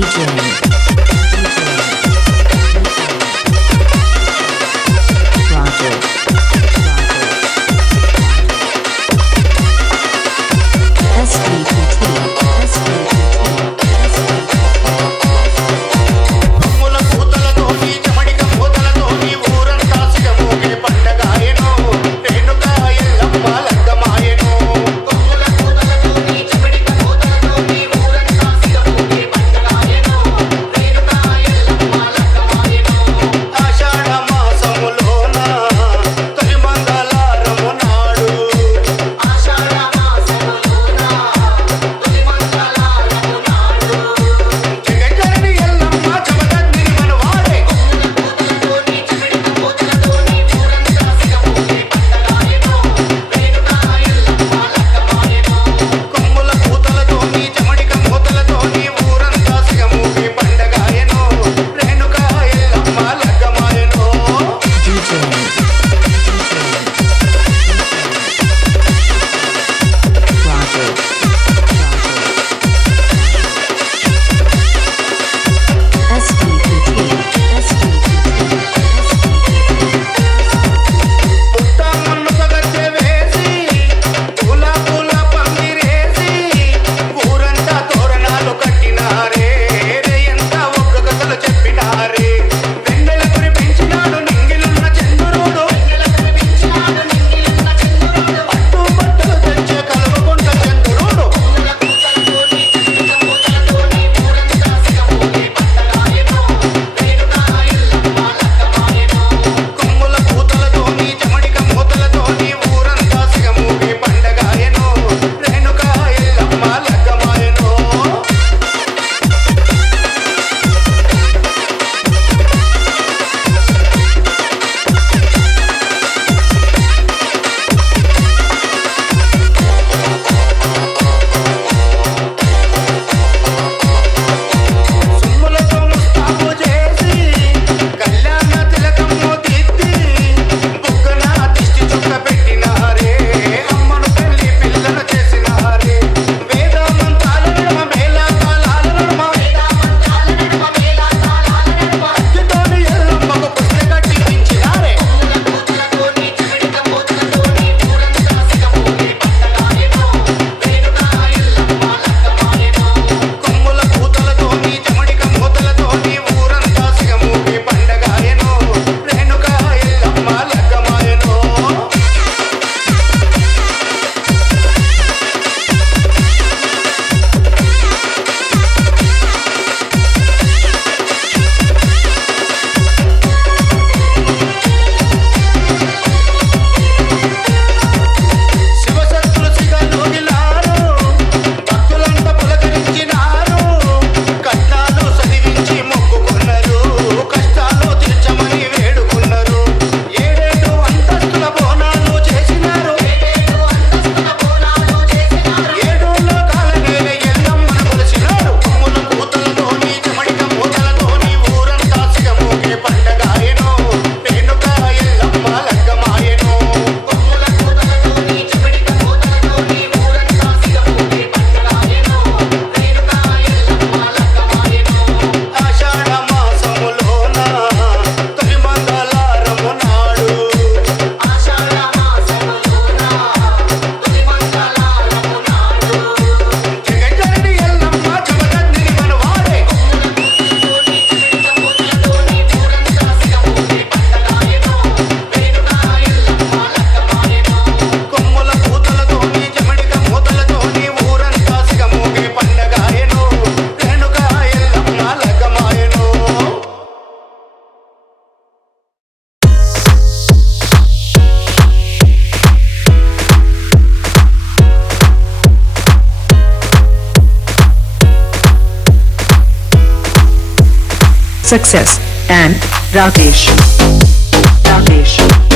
DJ. Success and Rakesh. Rakesh.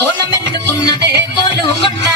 ఓనమెంటుకున్నదే కోలు కొండ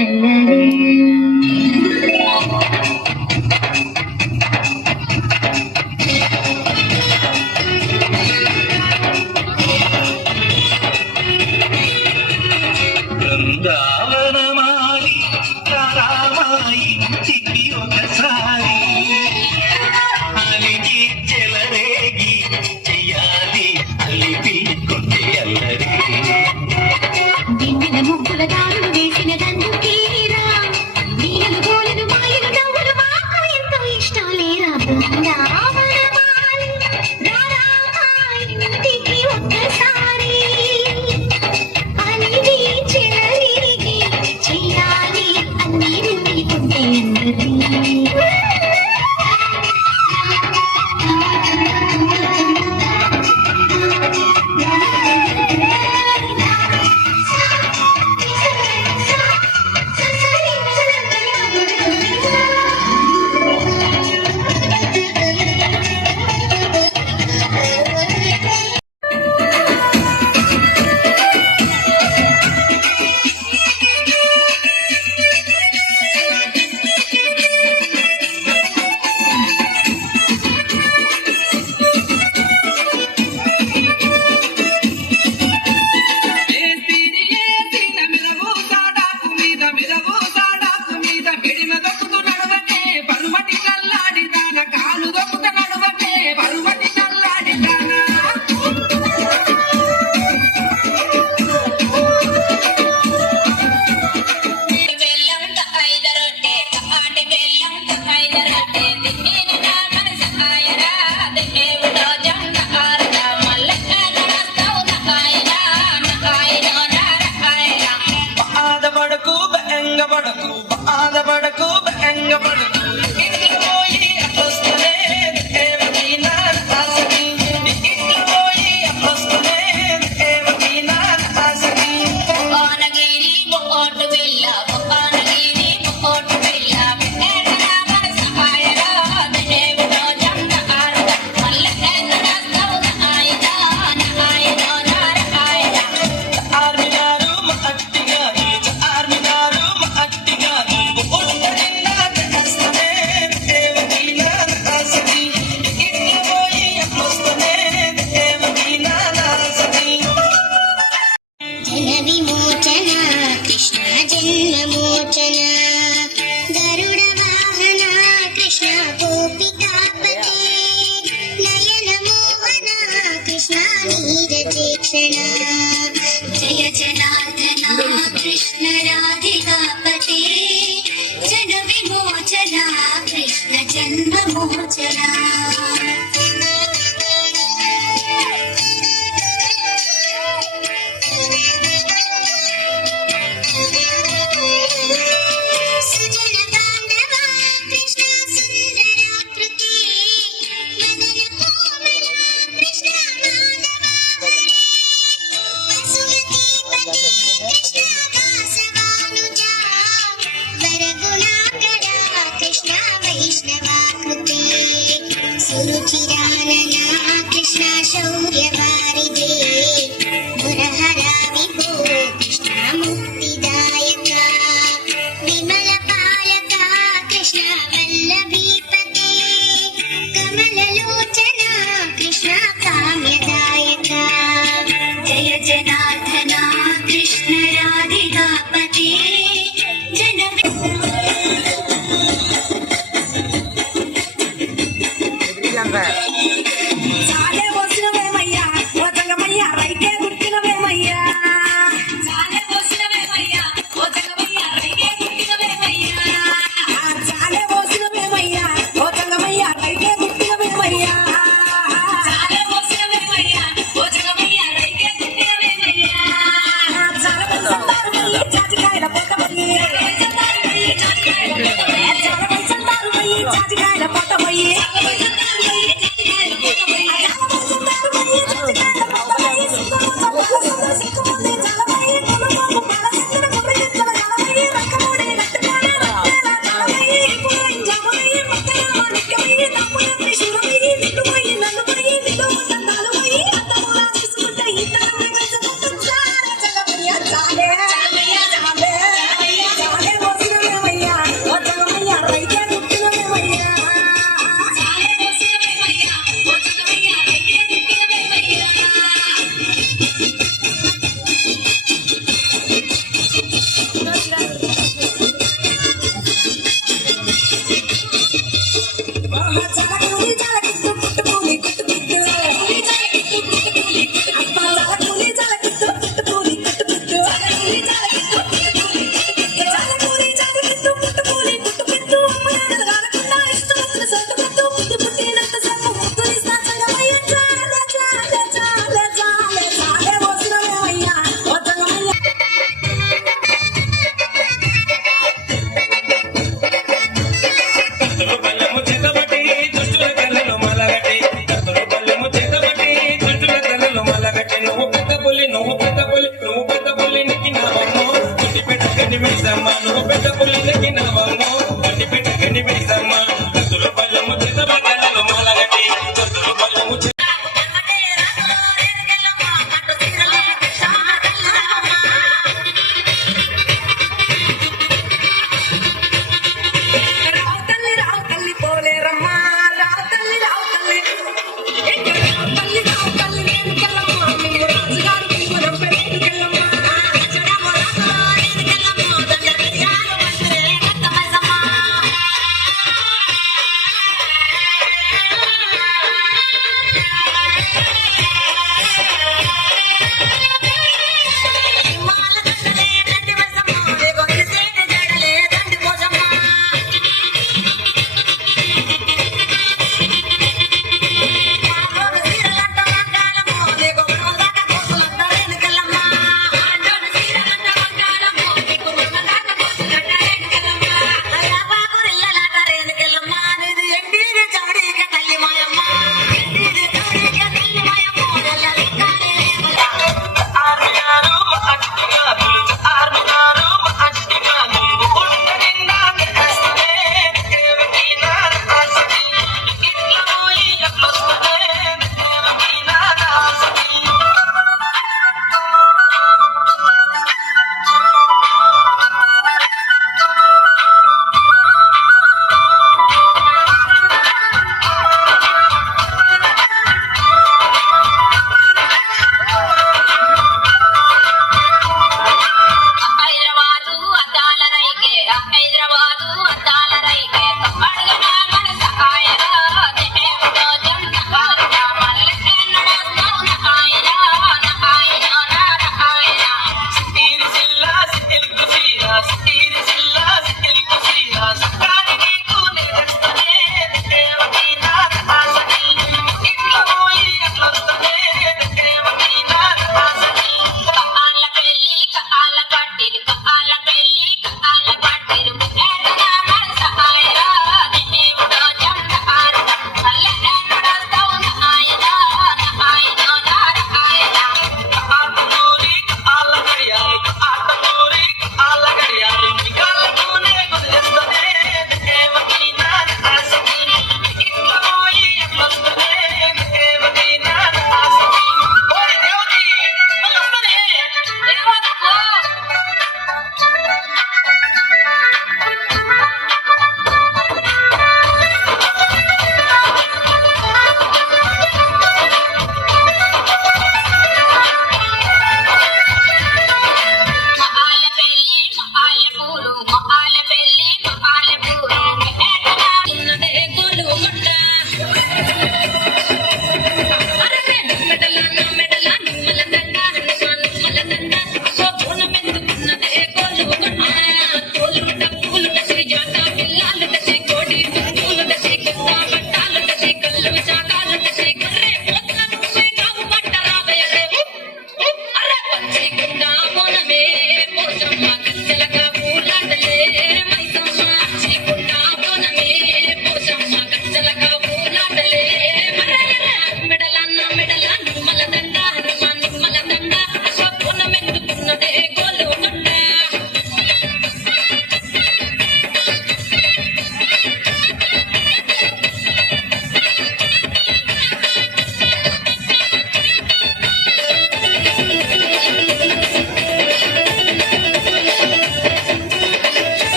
Mm-hmm.